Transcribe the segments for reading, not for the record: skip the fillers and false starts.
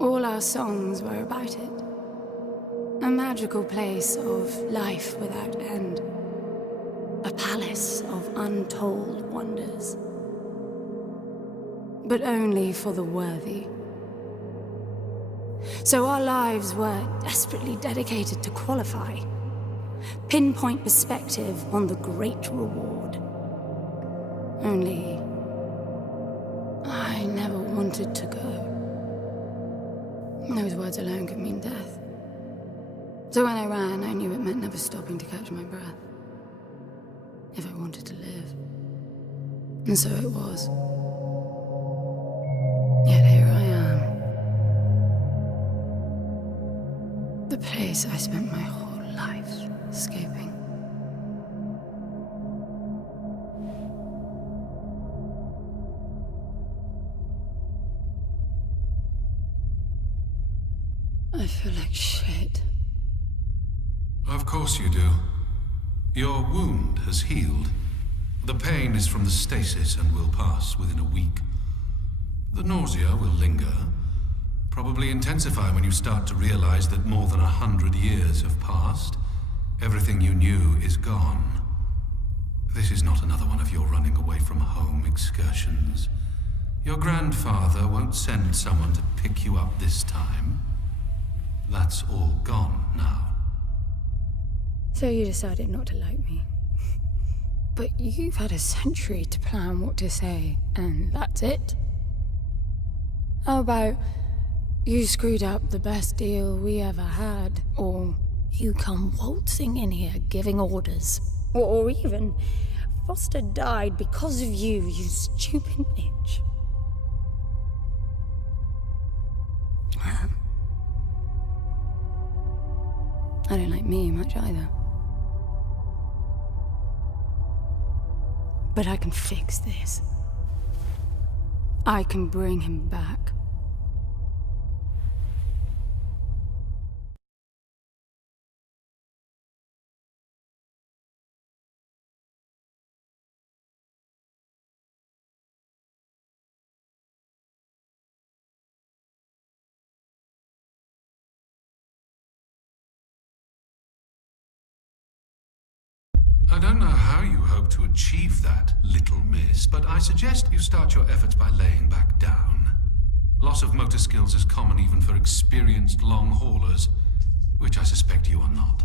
All our songs were about it. A magical place of life without end. A palace of untold wonders. But only for the worthy. So our lives were desperately dedicated to qualify. Pinpoint perspective on the great reward. Only, I never wanted to go. Those words alone could mean death. So when I ran, I knew it meant never stopping to catch my breath. If I wanted to live. And so it was. Yet here I am. The place I spent my whole life escaping. I feel like shit. Of course you do. Your wound has healed. The pain is from the stasis and will pass within a week. The nausea will linger, probably intensify when you start to realize that more than 100 years have passed. Everything you knew is gone. This is not another one of your running away from home excursions. Your grandfather won't send someone to pick you up this time. That's all gone now. So you decided not to like me. But you've had a century to plan what to say, and that's it? How about you screwed up the best deal we ever had, or you come waltzing in here giving orders, or even Foster died because of you, you stupid bitch. I don't like me much either. But I can fix this. I can bring him back. I don't know how you hope to achieve that, little miss, but I suggest you start your efforts by laying back down. Loss of motor skills is common even for experienced long haulers, which I suspect you are not.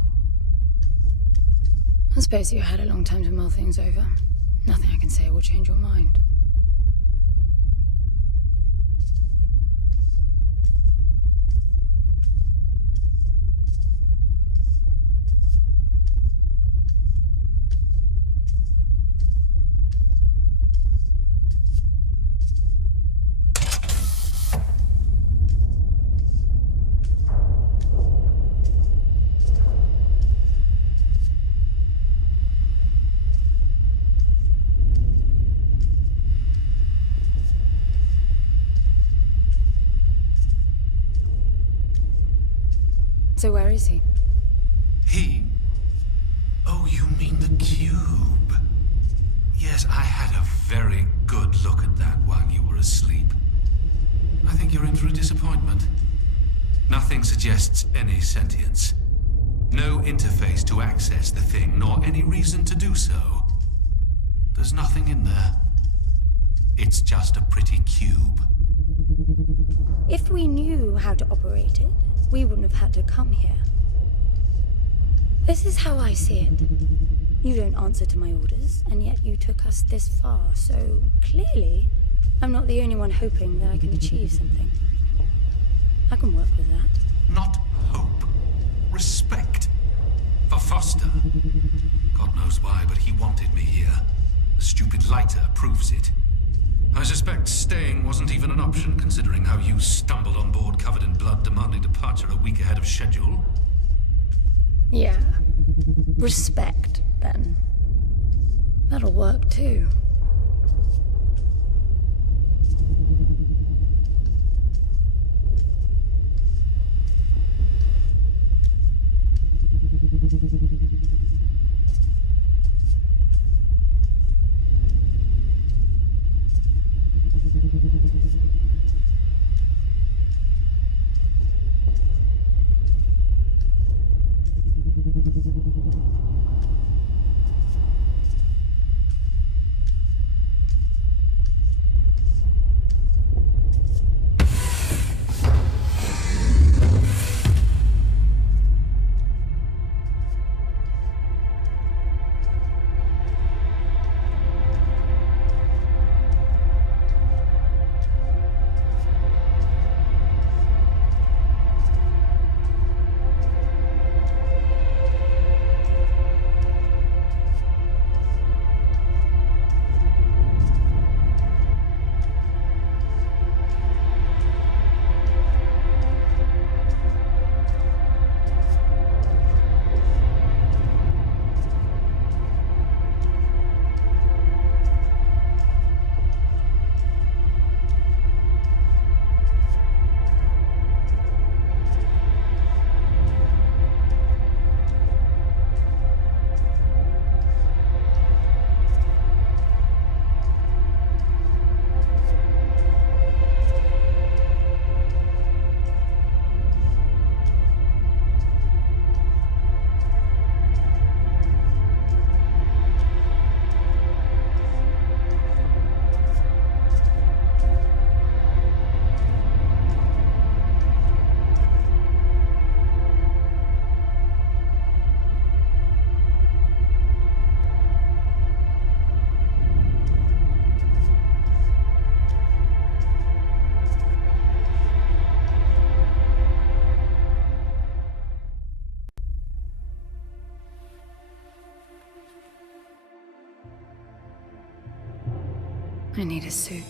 I suppose you had a long time to mull things over. Nothing I can say will change your mind. So where is he? He? Oh, you mean the cube. Yes, I had a very good look at that while you were asleep. I think you're in for a disappointment. Nothing suggests any sentience. No interface to access the thing, nor any reason to do so. There's nothing in there. It's just a pretty cube. If we knew how to operate it, we wouldn't have had to come here. This is how I see it. You don't answer to my orders, and yet you took us this far, so clearly I'm not the only one hoping that I can achieve something. I can work with that. Not hope. Respect. For Foster. God knows why, but he wanted me here. The stupid lighter proves it. I suspect staying wasn't even an option, considering how you stumbled on board covered in blood, demanding departure a week ahead of schedule. Yeah. Respect, then. That'll work, too. I need a suit.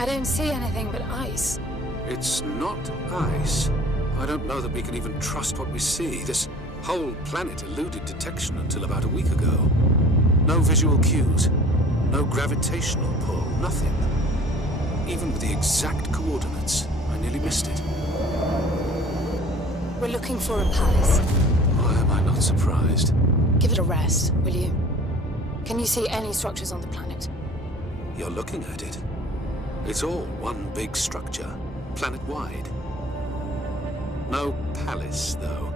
I don't see anything but ice. It's not ice. I don't know that we can even trust what we see. This whole planet eluded detection until about a week ago. No visual cues, no gravitational pull, nothing. Even with the exact coordinates, I nearly missed it. We're looking for a palace. Why am I not surprised? Give it a rest, will you? Can you see any structures on the planet? You're looking at it. It's all one big structure, planet-wide. No palace, though.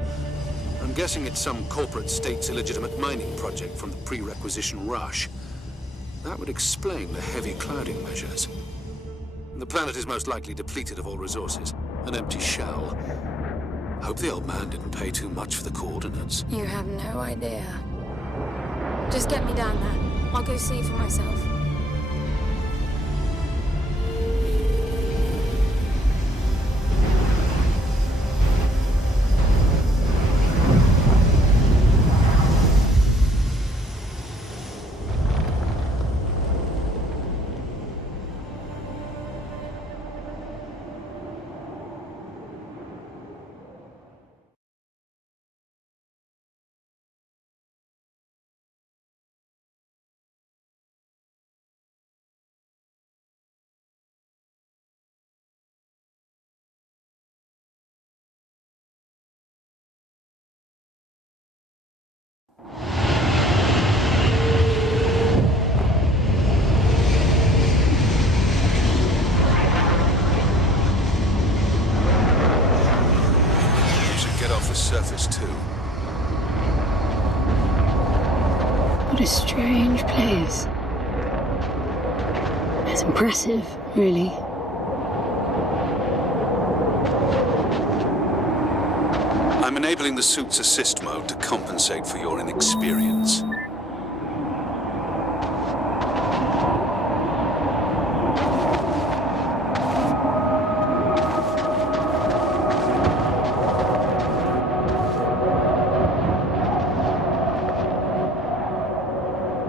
I'm guessing it's some corporate state's illegitimate mining project from the pre-requisition rush. That would explain the heavy clouding measures. The planet is most likely depleted of all resources. An empty shell. Hope the old man didn't pay too much for the coordinates. You have no idea. Just get me down there. I'll go see for myself. The surface too. What a strange place. It's impressive, really. I'm enabling the suit's assist mode to compensate for your inexperience.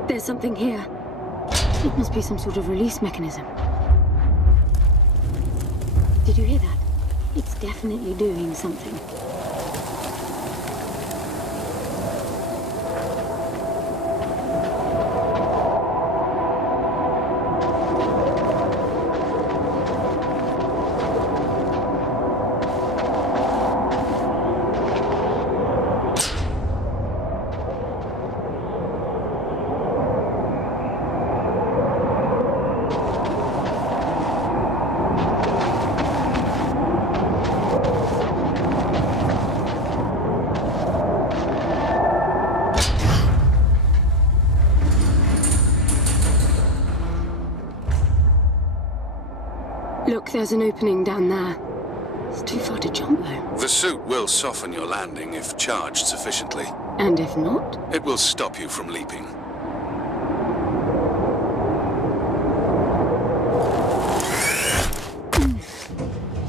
There's something here. It must be some sort of release mechanism. Did you hear that? It's definitely doing something. Look, there's an opening down there. It's too far to jump, though. The suit will soften your landing if charged sufficiently. And if not? It will stop you from leaping.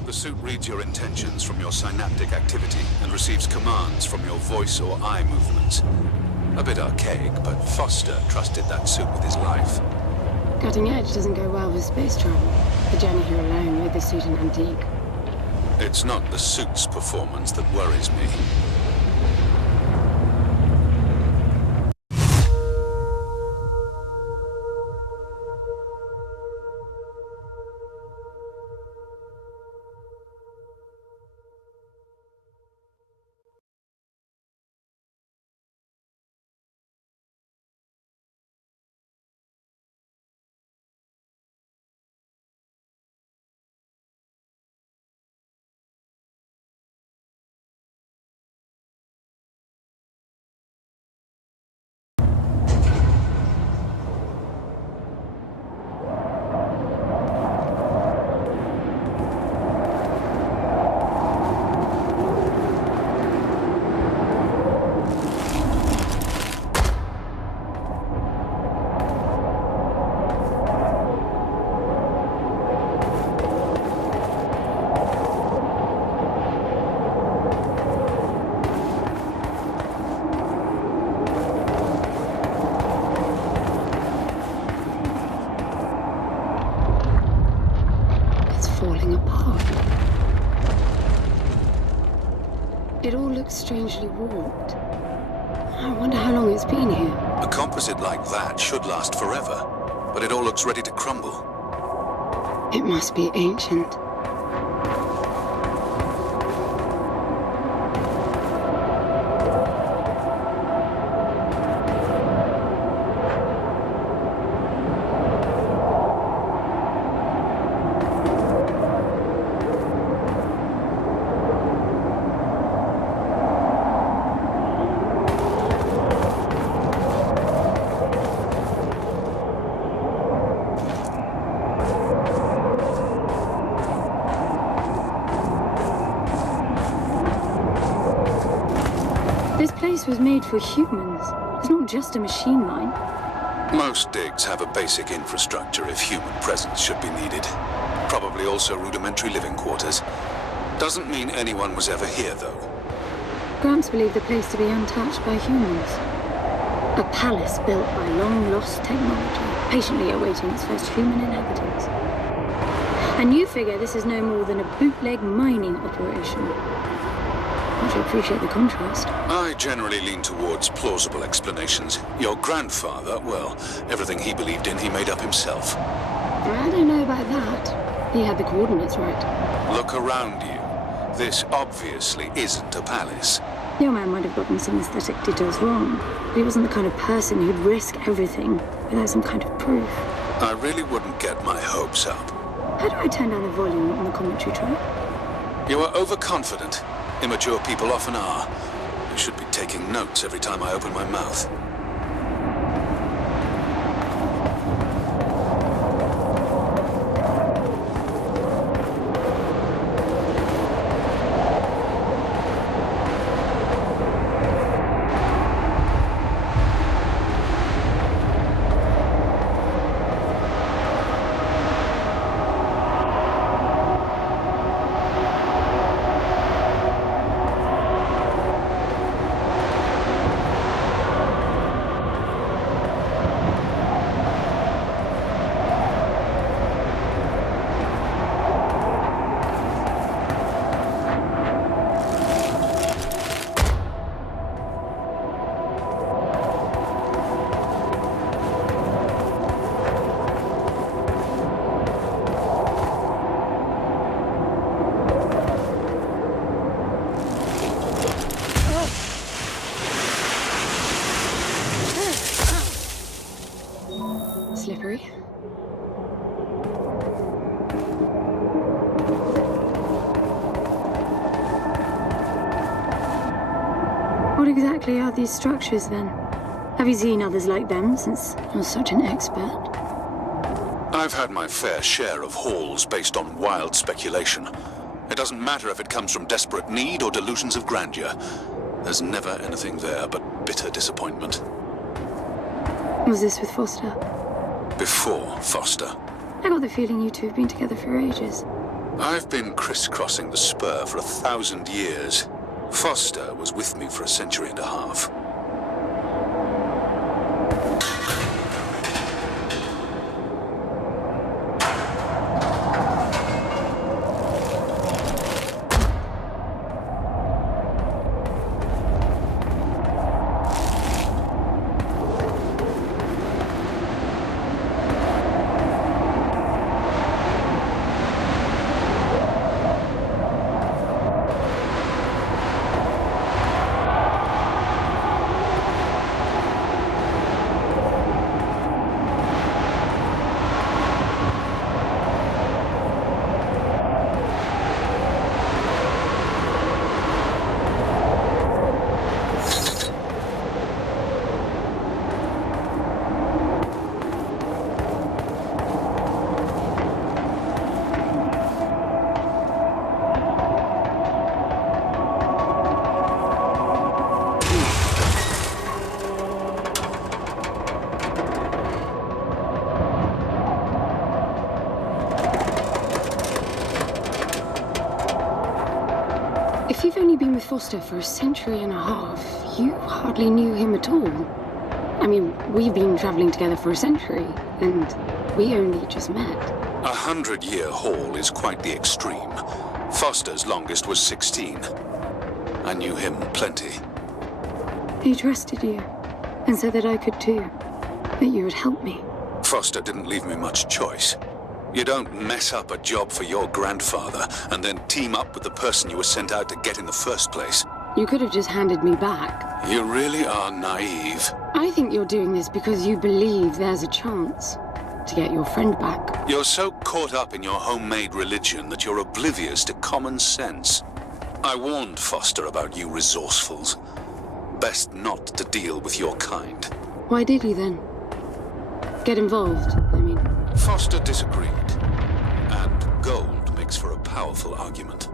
The suit reads your intentions from your synaptic activity and receives commands from your voice or eye movements. A bit archaic, but Foster trusted that suit with his life. Cutting edge doesn't go well with space travel. The journey here alone made the suit an antique. It's not the suit's performance that worries me. It all looks strangely warped. I wonder how long it's been here. A composite like that should last forever, but it all looks ready to crumble. It must be ancient. This place was made for humans. It's not just a machine mine. Most digs have a basic infrastructure if human presence should be needed. Probably also rudimentary living quarters. Doesn't mean anyone was ever here, though. Gramps believed the place to be untouched by humans. A palace built by long-lost technology, patiently awaiting its first human inhabitants. And you figure this is no more than a bootleg mining operation. I appreciate the contrast. I generally lean towards plausible explanations. Your grandfather, well, everything he believed in, he made up himself. I don't know about that. He had the coordinates right. Look around you. This obviously isn't a palace. Your man might have gotten some aesthetic details wrong, but he wasn't the kind of person who'd risk everything without some kind of proof. I really wouldn't get my hopes up. How do I turn down the volume on the commentary track? You are overconfident. Immature people often are. You should be taking notes every time I open my mouth. Slippery. What exactly are these structures, then? Have you seen others like them, since you're such an expert? I've had my fair share of hauls based on wild speculation. It doesn't matter if it comes from desperate need or delusions of grandeur. There's never anything there but bitter disappointment. Was this with Foster? Before Foster. I got the feeling you two have been together for ages. I've been crisscrossing the spur for 1,000 years. Foster was with me for a century and a half. If you've only been with Foster for a century and a half, you hardly knew him at all. I mean, we've been traveling together for a century, and we only just met. 100-year haul is quite the extreme. Foster's longest was 16. I knew him plenty. He trusted you, and said that I could too. That you would help me. Foster didn't leave me much choice. You don't mess up a job for your grandfather and then team up with the person you were sent out to get in the first place. You could have just handed me back. You really are naive. I think you're doing this because you believe there's a chance to get your friend back. You're so caught up in your homemade religion that you're oblivious to common sense. I warned Foster about you resourcefuls. Best not to deal with your kind. Why did you then? Get involved, I mean. Foster disagreed, and gold makes for a powerful argument.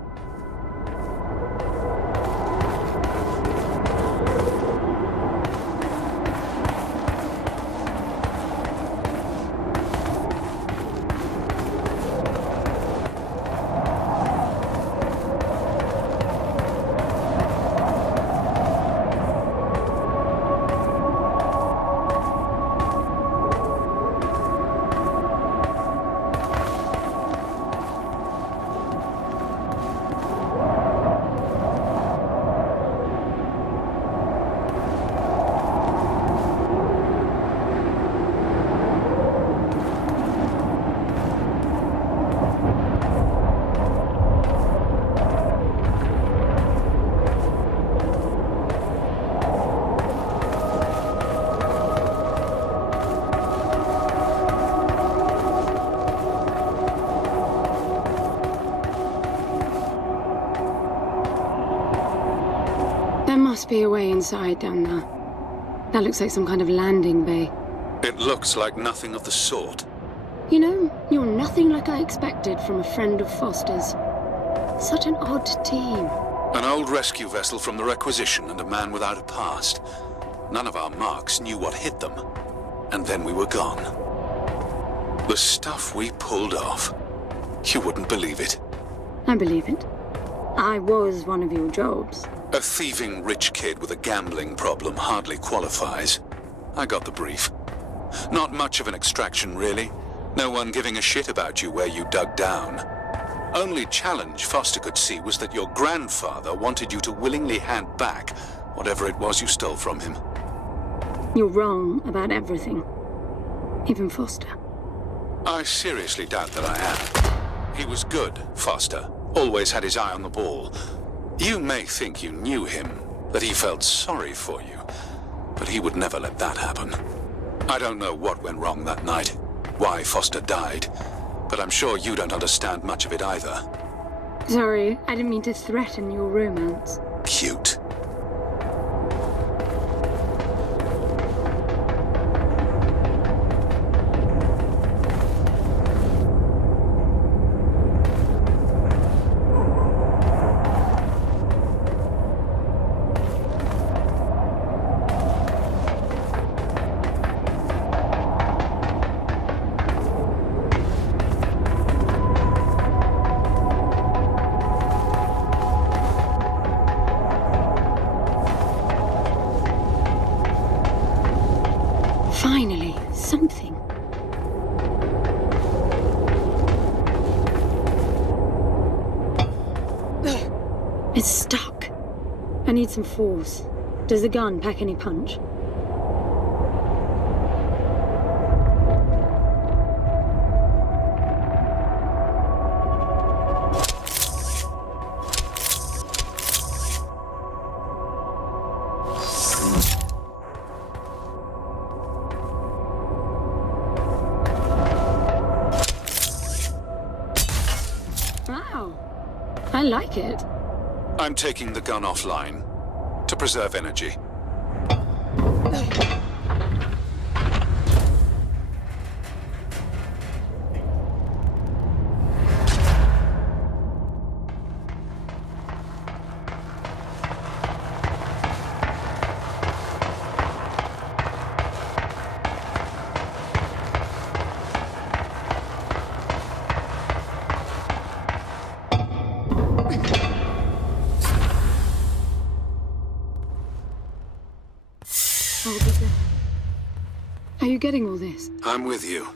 There must be a way inside down there. That looks like some kind of landing bay. It looks like nothing of the sort. You know, you're nothing like I expected from a friend of Foster's. Such an odd team. An old rescue vessel from the Requisition and a man without a past. None of our marks knew what hit them. And then we were gone. The stuff we pulled off. You wouldn't believe it. I believe it. I was one of your jobs. A thieving rich kid with a gambling problem hardly qualifies. I got the brief. Not much of an extraction, really. No one giving a shit about you where you dug down. Only challenge Foster could see was that your grandfather wanted you to willingly hand back whatever it was you stole from him. You're wrong about everything. Even Foster. I seriously doubt that I am. He was good, Foster. Always had his eye on the ball. You may think you knew him, that he felt sorry for you, but he would never let that happen. I don't know what went wrong that night, why Foster died, but I'm sure you don't understand much of it either. Sorry, I didn't mean to threaten your romance. Cute. Finally, something. It's stuck. I need some force. Does the gun pack any punch? Wow, I like it. I'm taking the gun offline to preserve energy. I'll be there. Are you getting all this? I'm with you.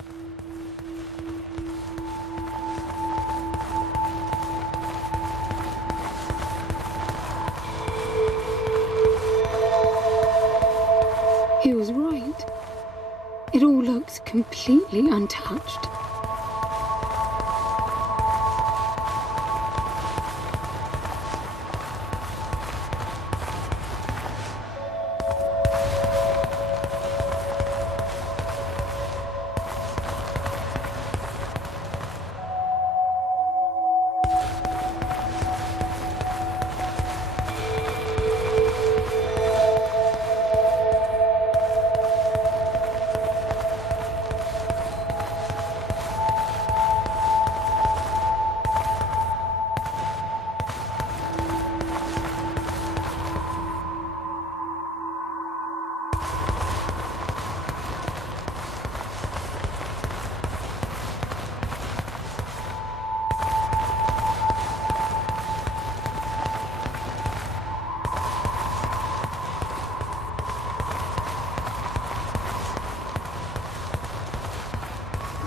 He was right. It all looks completely untouched.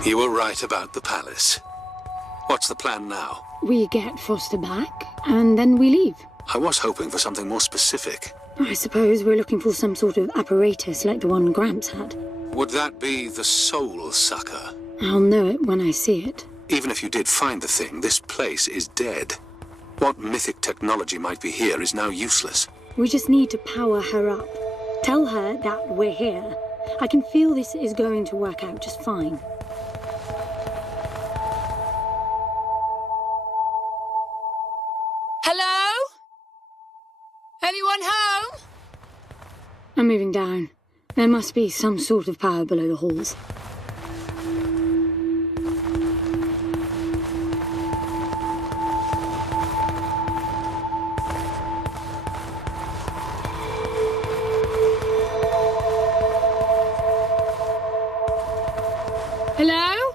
You were right about the palace. What's the plan now? We get Foster back, and then we leave. I was hoping for something more specific. I suppose we're looking for some sort of apparatus like the one Gramps had. Would that be the Soul Sucker? I'll know it when I see it. Even if you did find the thing, this place is dead. What mythic technology might be here is now useless. We just need to power her up. Tell her that we're here. I can feel this is going to work out just fine. Hello? Anyone home? I'm moving down. There must be some sort of power below the halls. Hello?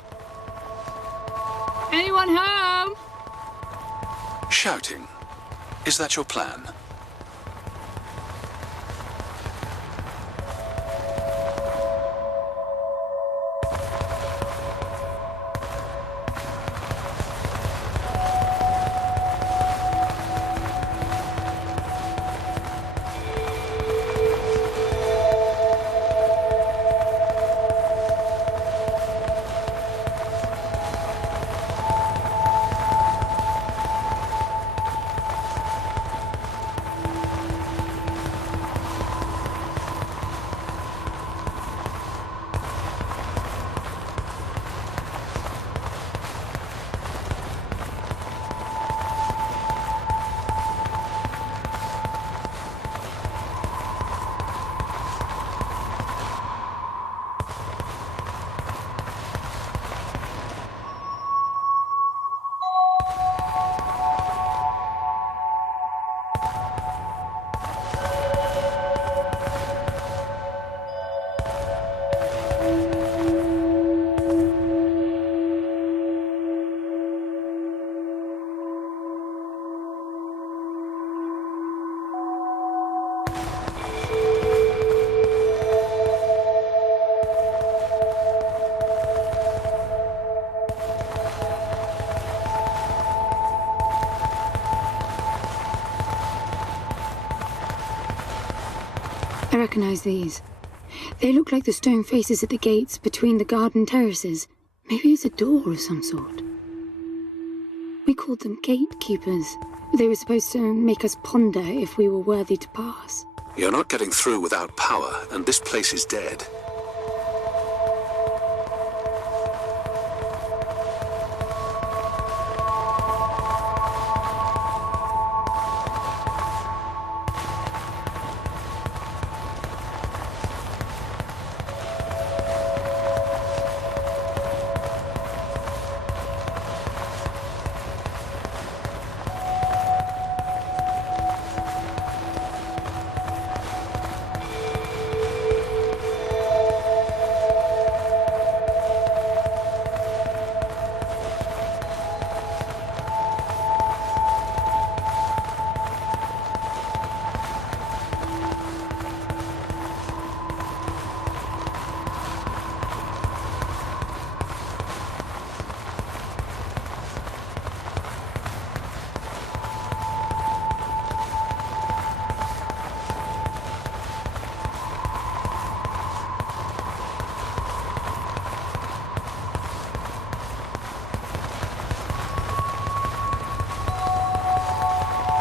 Anyone home? Shouting. Is that your plan? I recognize these. They look like the stone faces at the gates between the garden terraces. Maybe it's a door of some sort. We called them gatekeepers. They were supposed to make us ponder if we were worthy to pass. You're not getting through without power, and this place is dead.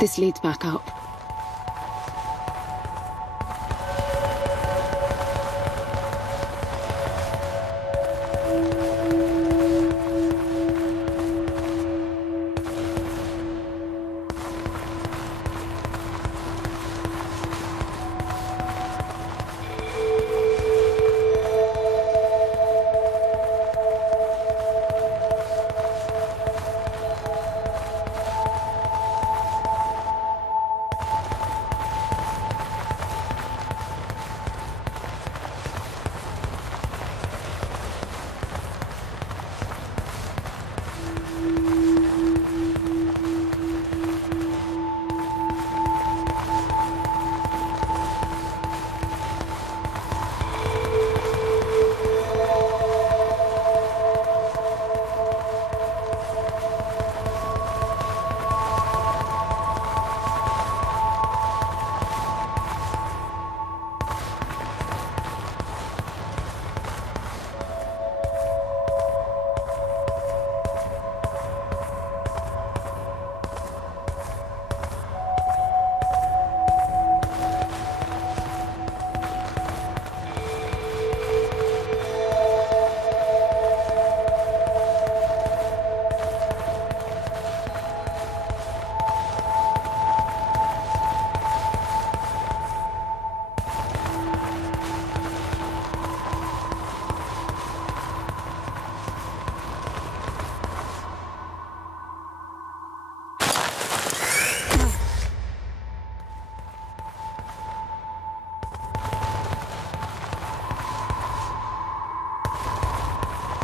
This leads back up.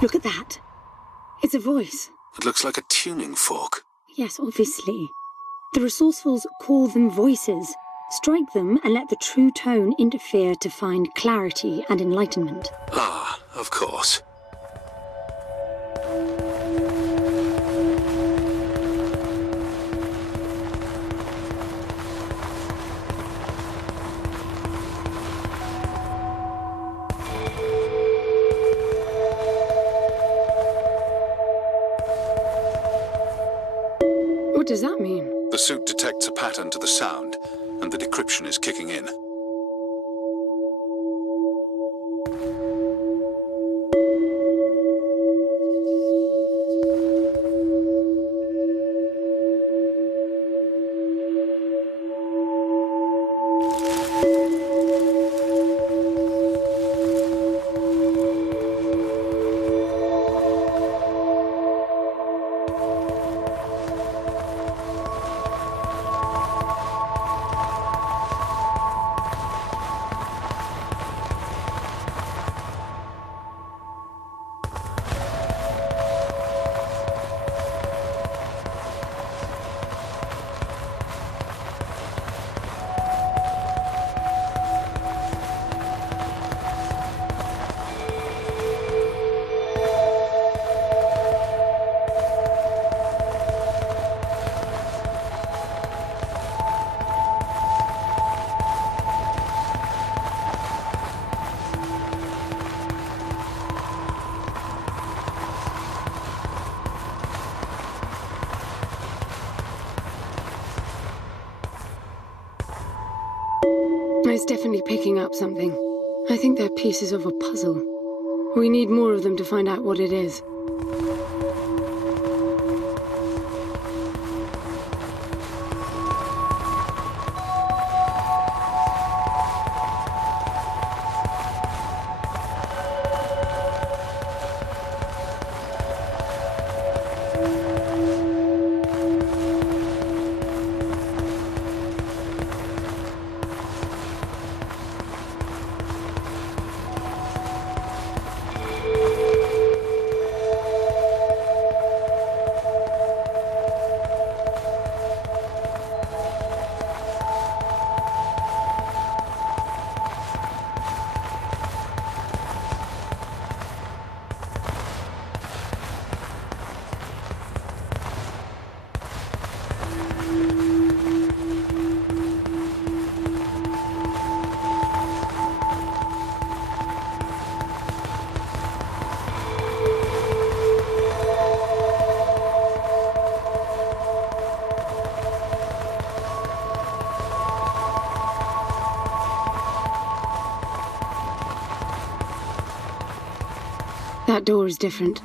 Look at that. It's a voice. It looks like a tuning fork. Yes, obviously. The resourcefuls call them voices. Strike them and let the true tone interfere to find clarity and enlightenment. Ah, of course. What does that mean? The suit detects a pattern to the sound, and the decryption is kicking in. It's definitely picking up something. I think they're pieces of a puzzle. We need more of them to find out what it is. That door is different.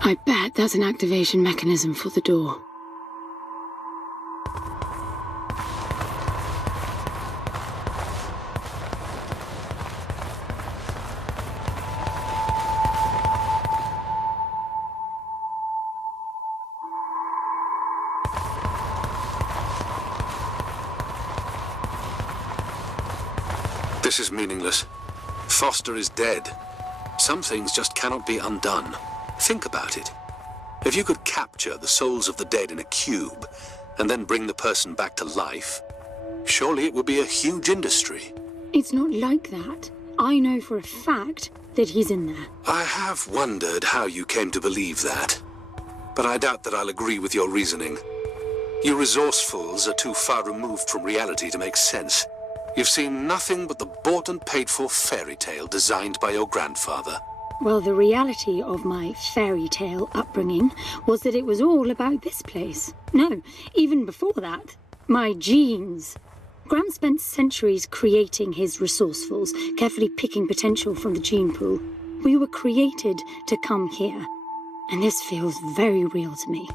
I bet that's an activation mechanism for the door. This is meaningless. Foster is dead. Some things just cannot be undone. Think about it. If you could capture the souls of the dead in a cube, and then bring the person back to life, surely it would be a huge industry. It's not like that. I know for a fact that he's in there. I have wondered how you came to believe that, but I doubt that I'll agree with your reasoning. You resourcefuls are too far removed from reality to make sense. You've seen nothing but the bought and paid for fairy tale designed by your grandfather. Well, the reality of my fairy tale upbringing was that it was all about this place. No, even before that, my genes. Graham spent centuries creating his resourcefuls, carefully picking potential from the gene pool. We were created to come here, and this feels very real to me.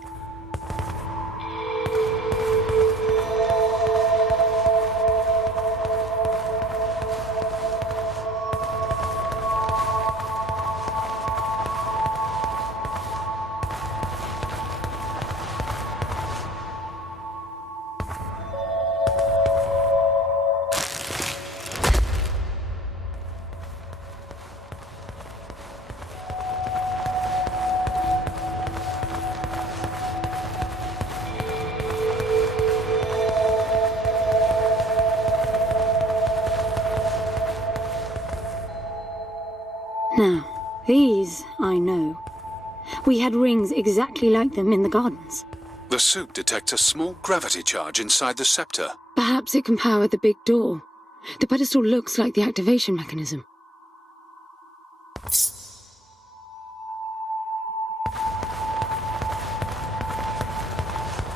Now, these I know. We had rings exactly like them in the gardens. The suit detects a small gravity charge inside the scepter. Perhaps it can power the big door. The pedestal looks like the activation mechanism.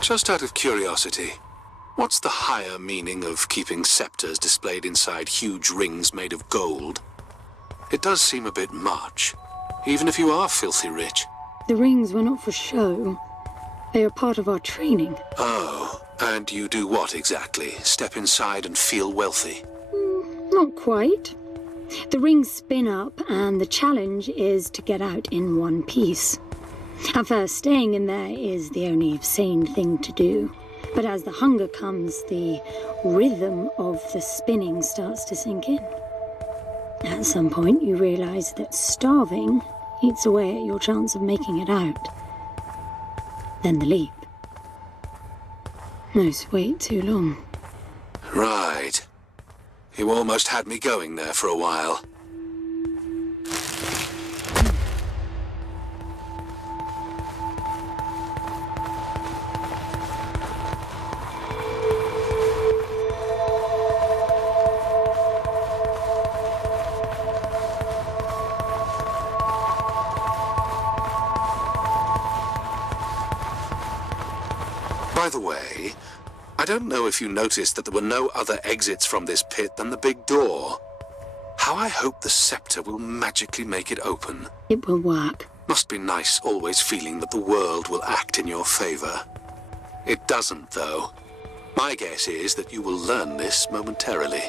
Just out of curiosity, what's the higher meaning of keeping scepters displayed inside huge rings made of gold? It does seem a bit much, even if you are filthy rich. The rings were not for show. They are part of our training. Oh, and you do what exactly? Step inside and feel wealthy? Not quite. The rings spin up, and the challenge is to get out in one piece. At first, staying in there is the only sane thing to do. But as the hunger comes, the rhythm of the spinning starts to sink in. At some point, you realize that starving eats away at your chance of making it out. Then the leap. No, wait too long. Right. You almost had me going there for a while. By the way, I don't know if you noticed that there were no other exits from this pit than the big door. How I hope the scepter will magically make it open. It will work. Must be nice always feeling that the world will act in your favor. It doesn't, though. My guess is that you will learn this momentarily.